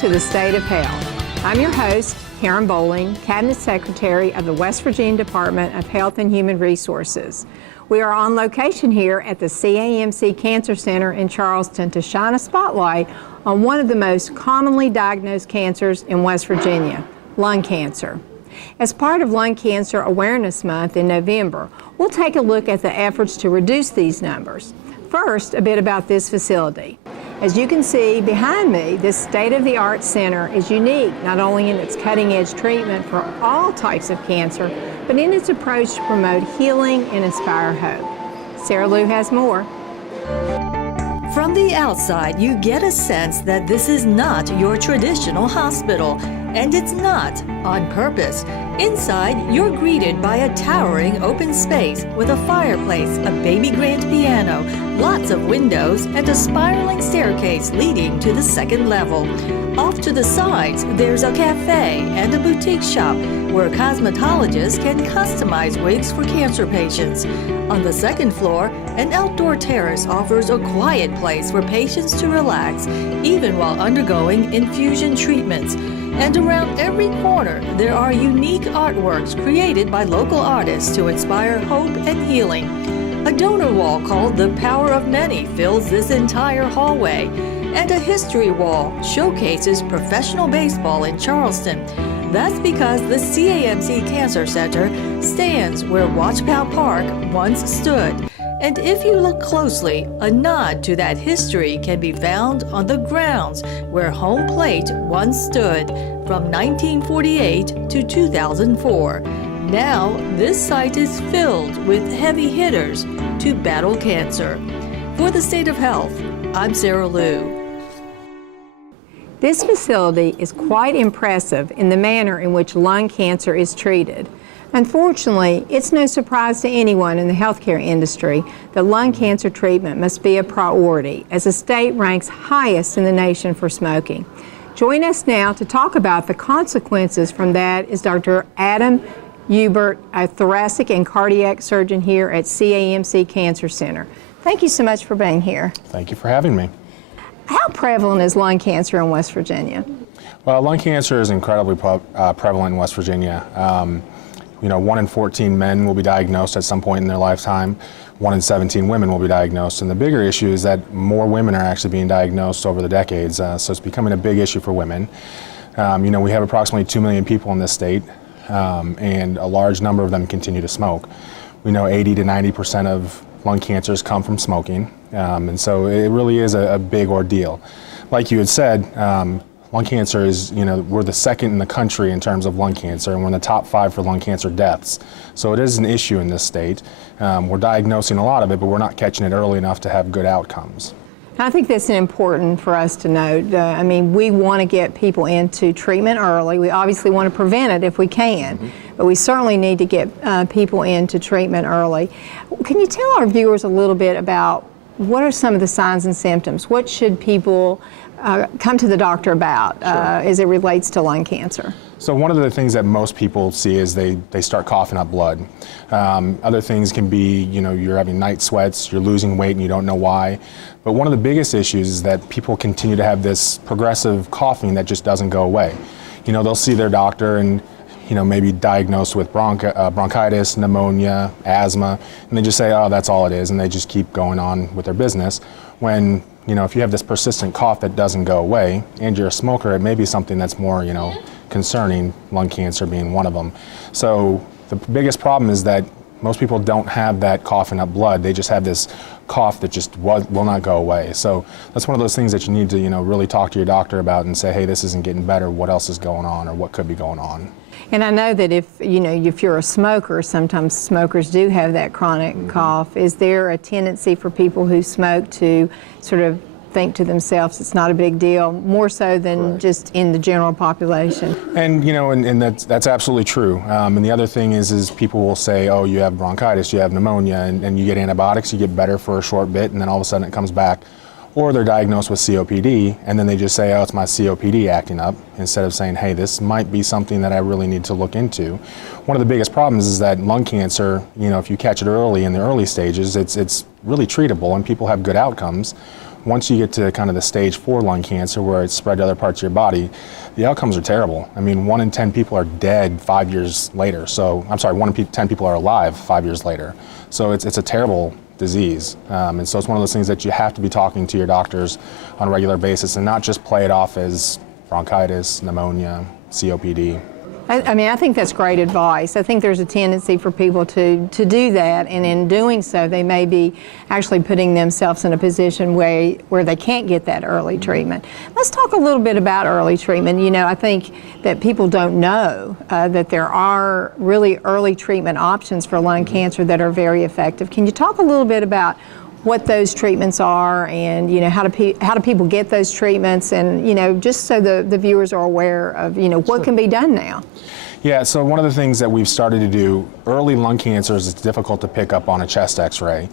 to the State of Health. I'm your host, Karen Bowling, Cabinet Secretary of the West Virginia Department of Health and Human Resources. We are on location here at the CAMC Cancer Center in Charleston to shine a spotlight on one of the most commonly diagnosed cancers in West Virginia, lung cancer. As part of Lung Cancer Awareness Month in November, we'll take a look at the efforts to reduce these numbers. First, a bit about this facility. As you can see behind me, this state-of-the-art center is unique not only in its cutting-edge treatment for all types of cancer, but in its approach to promote healing and inspire hope. Sarah Lou has more. From the outside, you get a sense that this is not your traditional hospital, and it's not on purpose. Inside, you're greeted by a towering open space with a fireplace, a baby grand piano, lots of windows, and a spiraling staircase leading to the second level. Off to the sides, there's a cafe and a boutique shop where cosmetologists can customize wigs for cancer patients. On the second floor, an outdoor terrace offers a quiet place for patients to relax, even while undergoing infusion treatments. And around every corner, there are unique artworks created by local artists to inspire hope and healing. A donor wall called The Power of Many fills this entire hallway, and a history wall showcases professional baseball in Charleston. That's because the CAMC Cancer Center stands where Watchpow Park once stood. And if you look closely, a nod to that history can be found on the grounds where home plate once stood from 1948 to 2004. Now, this site is filled with heavy hitters to battle cancer. For the State of Health, I'm Sarah Lou. This facility is quite impressive in the manner in which lung cancer is treated. Unfortunately, it's no surprise to anyone in the healthcare industry that lung cancer treatment must be a priority, as the state ranks highest in the nation for smoking. Join us now to talk about the consequences from that is Dr. Adam Ubert, a thoracic and cardiac surgeon here at CAMC Cancer Center. Thank you so much for being here. Thank you for having me. How prevalent is lung cancer in West Virginia? Well, lung cancer is incredibly prevalent in West Virginia. 1 in 14 men will be diagnosed at some point in their lifetime. 1 in 17 women will be diagnosed. And the bigger issue is that more women are actually being diagnosed over the decades. So it's becoming a big issue for women. We have approximately 2 million people in this state, and a large number of them continue to smoke. We know 80 to 90% of lung cancers come from smoking. And so it really is a big ordeal. Like you had said, lung cancer is, we're the second in the country in terms of lung cancer, and we're in the top 5 for lung cancer deaths. So it is an issue in this state. We're diagnosing a lot of it, but we're not catching it early enough to have good outcomes. I think that's important for us to note. We want to get people into treatment early. We obviously want to prevent it if we can, but we certainly need to get people into treatment early. Can you tell our viewers a little bit about what are some of the signs and symptoms? What should people come to the doctor about as it relates to lung cancer? So one of the things that most people see is they start coughing up blood. Other things can be, you're having night sweats, you're losing weight and you don't know why. But one of the biggest issues is that people continue to have this progressive coughing that just doesn't go away. They'll see their doctor and maybe diagnosed with bronchitis, pneumonia, asthma, and they just say, oh, that's all it is, and they just keep going on with their business. When, if you have this persistent cough that doesn't go away, and you're a smoker, it may be something that's more, concerning, lung cancer being one of them. So the biggest problem is that most people don't have that coughing up blood. They just have this cough that just will not go away. So that's one of those things that you need to, really talk to your doctor about and say, hey, this isn't getting better. What else is going on, or what could be going on? And I know that if you're a smoker, sometimes smokers do have that chronic cough. Is there a tendency for people who smoke to sort of think to themselves it's not a big deal, more so than just in the general population? And and that's absolutely true. And the other thing is people will say, oh, you have bronchitis, you have pneumonia, and you get antibiotics, you get better for a short bit, and then all of a sudden it comes back. Or they're diagnosed with COPD, and then they just say, oh, it's my COPD acting up, instead of saying, hey, this might be something that I really need to look into. One of the biggest problems is that lung cancer, if you catch it early in the early stages, it's really treatable and people have good outcomes. once you get to kind of the stage 4 lung cancer where it's spread to other parts of your body, the outcomes are terrible. I mean, 1 in 10 people are dead 5 years later. So, I'm sorry, 1 in 10 people are alive 5 years later. So it's a terrible disease. And so it's one of those things that you have to be talking to your doctors on a regular basis and not just play it off as bronchitis, pneumonia, COPD. I mean, I think that's great advice. I think there's a tendency for people to do that, and in doing so, they may be actually putting themselves in a position where they can't get that early treatment. Let's talk a little bit about early treatment. You know, I think that people don't know that there are really early treatment options for lung cancer that are very effective. Can you talk a little bit about what those treatments are, and you know, how do people get those treatments, and you know, just so the viewers are aware of, you know, what can be done now? Yeah, so one of the things that we've started to do, early lung cancers, is difficult to pick up on a chest x-ray.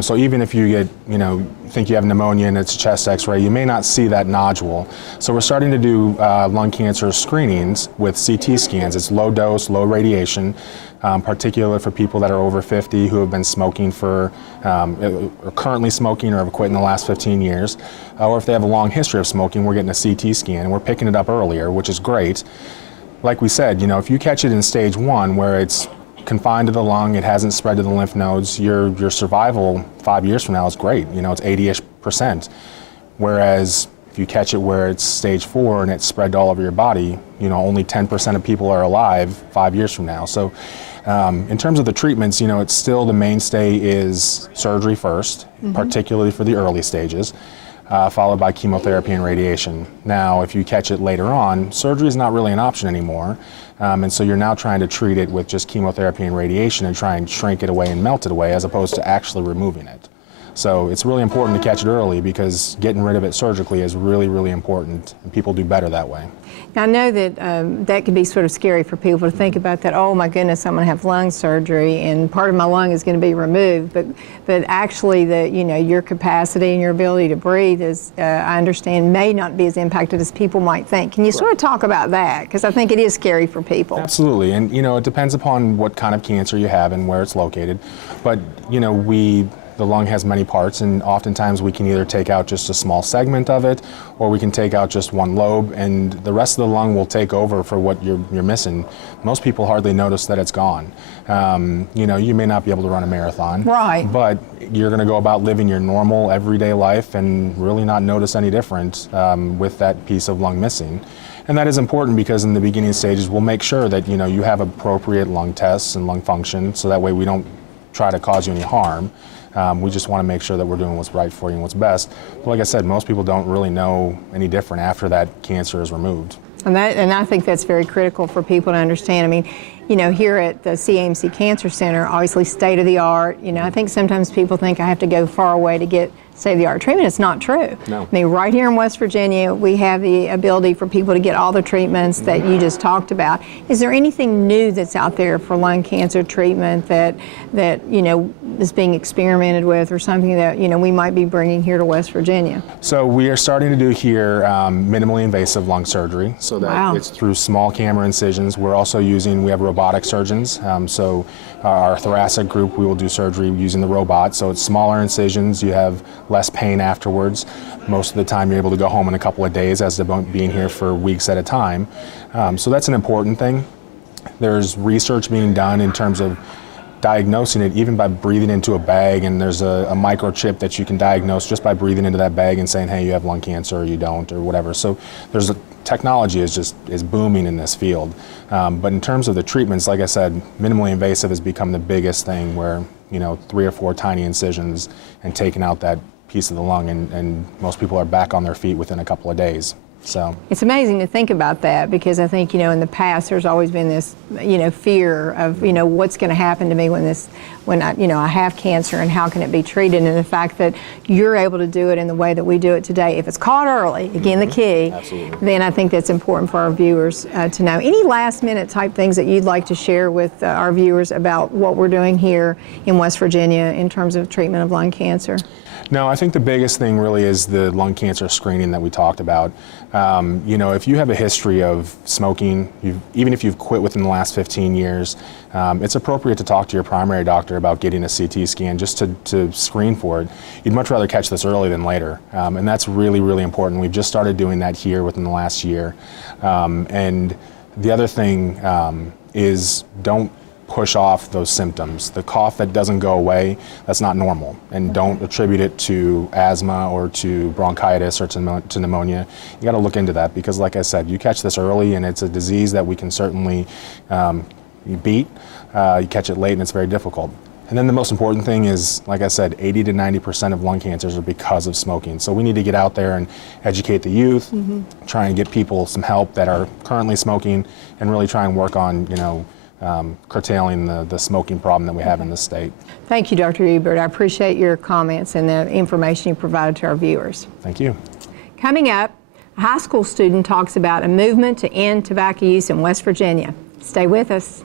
So even if you get, you know, think you have pneumonia and it's a chest x-ray, you may not see that nodule. So we're starting to do lung cancer screenings with CT scans. It's low dose, low radiation, particularly for people that are over 50 who have been smoking for, or currently smoking or have quit in the last 15 years. Or if they have a long history of smoking, we're getting a CT scan and we're picking it up earlier, which is great. Like we said, you know, if you catch it in stage 1 where it's confined to the lung, it hasn't spread to the lymph nodes, your survival 5 years from now is great. You know, it's 80-ish%. Whereas if you catch it where it's stage 4 and it's spread to all over your body, you know, only 10% of people are alive 5 years from now. So in terms of the treatments, you know, it's still the mainstay is surgery first, particularly for the early stages. Followed by chemotherapy and radiation. Now, if you catch it later on, surgery is not really an option anymore, and so you're now trying to treat it with just chemotherapy and radiation and try and shrink it away and melt it away, as opposed to actually removing it. So it's really important to catch it early, because getting rid of it surgically is really, really important, and people do better that way. Now, I know that that can be sort of scary for people to think about that, oh my goodness, I'm going to have lung surgery and part of my lung is going to be removed, but actually you know, your capacity and your ability to breathe is, I understand, may not be as impacted as people might think. Can you sort of talk about that? Because I think it is scary for people. Absolutely, and you know, it depends upon what kind of cancer you have and where it's located, but you know, the lung has many parts, and oftentimes we can either take out just a small segment of it, or we can take out just one lobe, and the rest of the lung will take over for what you're missing. Most people hardly notice that it's gone. You know, you may not be able to run a marathon, right, but you're going to go about living your normal everyday life and really not notice any difference with that piece of lung missing. And that is important, because in the beginning stages we'll make sure that, you know, you have appropriate lung tests and lung function, so that way we don't try to cause you any harm. We just want to make sure that we're doing what's right for you and what's best. But like I said, most people don't really know any different after that cancer is removed. And I think that's very critical for people to understand. I mean, you know, here at the CAMC Cancer Center, obviously state of the art. You know, I think sometimes people think I have to go far away to get state-of-the-art treatment. It's not true. No. I mean, right here in West Virginia, we have the ability for people to get all the treatments that you just talked about. Is there anything new that's out there for lung cancer treatment that you know, is being experimented with, or something that, you know, we might be bringing here to West Virginia? So we are starting to do here minimally invasive lung surgery, so that it's through small camera incisions. We have robotic surgeons. So our thoracic group, we will do surgery using the robot. So it's smaller incisions. You have less pain afterwards. Most of the time you're able to go home in a couple of days, as to being here for weeks at a time. So that's an important thing. There's research being done in terms of diagnosing it even by breathing into a bag, and there's a microchip that you can diagnose just by breathing into that bag and saying, hey, you have lung cancer, or you don't, or whatever. So technology is booming in this field. But in terms of the treatments, like I said, minimally invasive has become the biggest thing, where, you know, 3 or 4 tiny incisions and taking out that piece of the lung, and most people are back on their feet within a couple of days. So it's amazing to think about that, because I think, you know, in the past there's always been this, you know, fear of, you know, what's going to happen to me when I, you know, I have cancer, and how can it be treated, and the fact that you're able to do it in the way that we do it today. If it's caught early, again, the key, then I think that's important for our viewers to know. Any last minute type things that you'd like to share with our viewers about what we're doing here in West Virginia in terms of treatment of lung cancer? No, I think the biggest thing really is the lung cancer screening that we talked about. You know, if you have a history of smoking, even if you've quit within the last 15 years, it's appropriate to talk to your primary doctor about getting a CT scan just to screen for it. You'd much rather catch this early than later, and that's really, really important. We've just started doing that here within the last year. And the other thing is don't push off those symptoms. The cough that doesn't go away, that's not normal. And don't attribute it to asthma or to bronchitis or to pneumonia. You got to look into that because, like I said, you catch this early and it's a disease that we can certainly beat. You catch it late and it's very difficult. And then the most important thing is, like I said, 80 to 90% of lung cancers are because of smoking. So we need to get out there and educate the youth, try and get people some help that are currently smoking, and really try and work on, you know, curtailing the smoking problem that we have in this state. Thank you, Dr. Ubert. I appreciate your comments and the information you provided to our viewers. Thank you. Coming up, a high school student talks about a movement to end tobacco use in West Virginia. Stay with us.